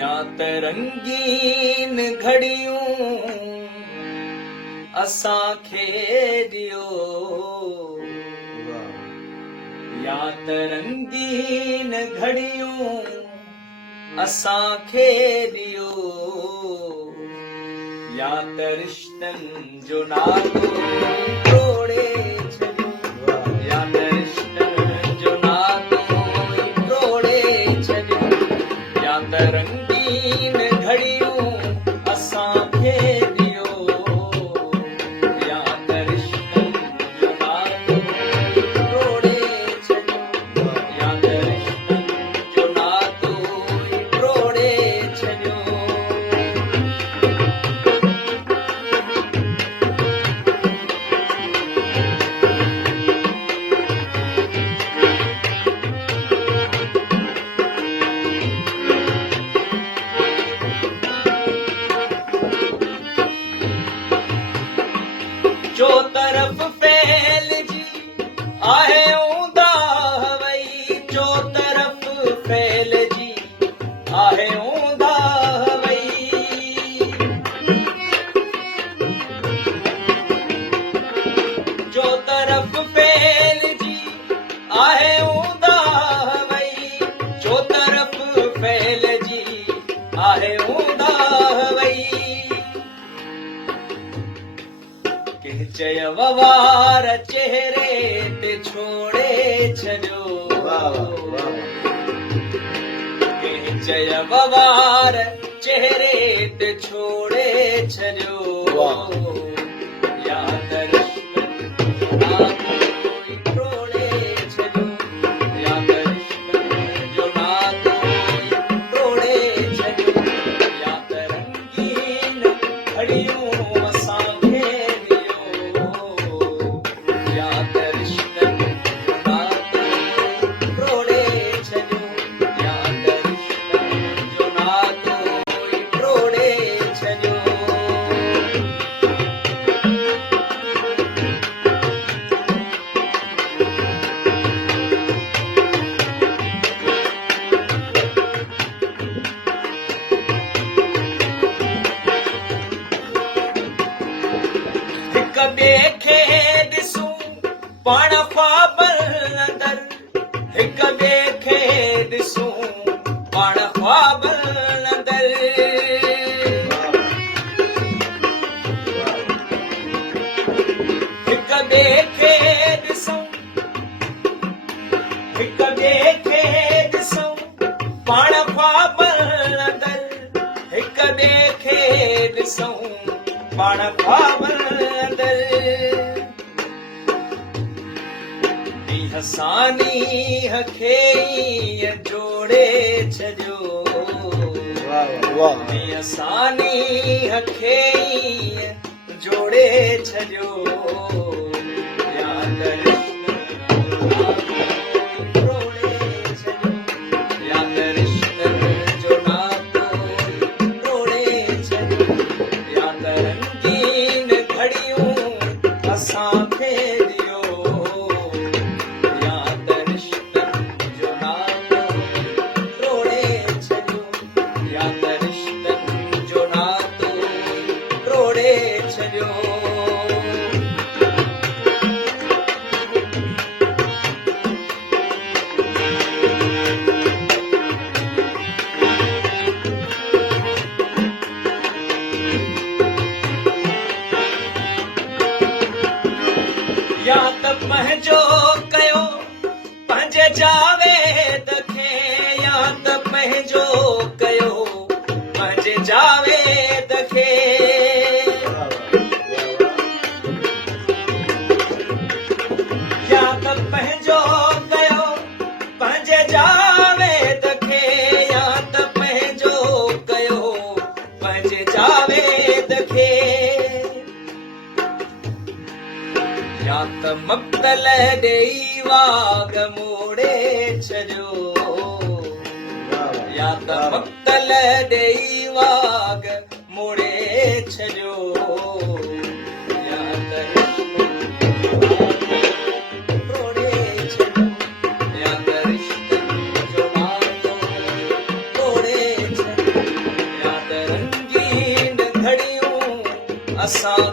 या त रंगीन घड़ियूं असांखे ॾियो, या त रंगीन घड़ियूं असांखे ॾियो, या त रिश्तनि जो नालो तोड़े छॾियो, या त रिश्तनि जो नालो तोड़े छॾियो, या त रंगीन घड़ियूं असांखे ॾियो, या त रिश्तनि जो नालो तोड़े छॾियो, या त रिश्तनि जो नालो तोड़े छॾियो। जो तरफ़ फैलजी आहे ऊंदा हवई, जो तरफ़ फैलजी आहे ऊंदा हवई, जो तरफ़ फैलजी आहे ऊंदा हवई, जो तरफ़ फैलजी आहे ऊंदा हवई। कंहिं चयव वार चेहरे ते छोड़े छॾियो, कंहिं चयव वार चेहरे ते छोड़े छॾियो, या त रिश्तनि जो नालो ई तोड़े छॾियो, या त रिश्तनि जो नालो ई तोड़े छॾियो, या त रंगीन घड़ियूं असांखे ॾियो, या त रिश्तनि जो नालो तोड़े छॾियो, या त रिश्तनि जो नालो ई तोड़े छॾियो। हिक ॿिए खे ॾिसूं पाण ख्वाबनि अंदरि, हिक ॿिए खे ॾिसूं पाण ख्वाबनि अंदरि, हिक ॿिए खे ॾिसूं, हिक ॿिए खे ॾिसूं पाण ख्वाबनि अंदरि, हिक ॿिए खे ॾिसूं पाण ख्वाबनि अंदरि। ॾींहं सां ॾींहं खे ईअं जोड़े छॾियो, ॾींहं सां ॾींहं खे ईअं जोड़े छॾियो, या त रिश्तनि जो नालो तोड़े छॾियो, या त रिश्तनि जो नालो तोड़े छॾियो, या त रंगीन घड़ियूं असांखे ॾियो, या त रिश्तनि जो नालो तोड़े छॾियो, या त रिश्तनि जो नालो तोड़े छॾियो। या त पंहिंजो कयो पंहिंजे जावेद खे, या त पंहिंजो कयो पंहिंजे जावेद खे, या त पंहिंजो कयो पंहिंजे जावेद खे, या त पंहिंजो कयो पंहिंजे जावेद खे, या त मक्तल ॾेई वाग मोड़े छॾियो, या त मक्तल ॾेई वाग मोड़े छॾियो, या त असां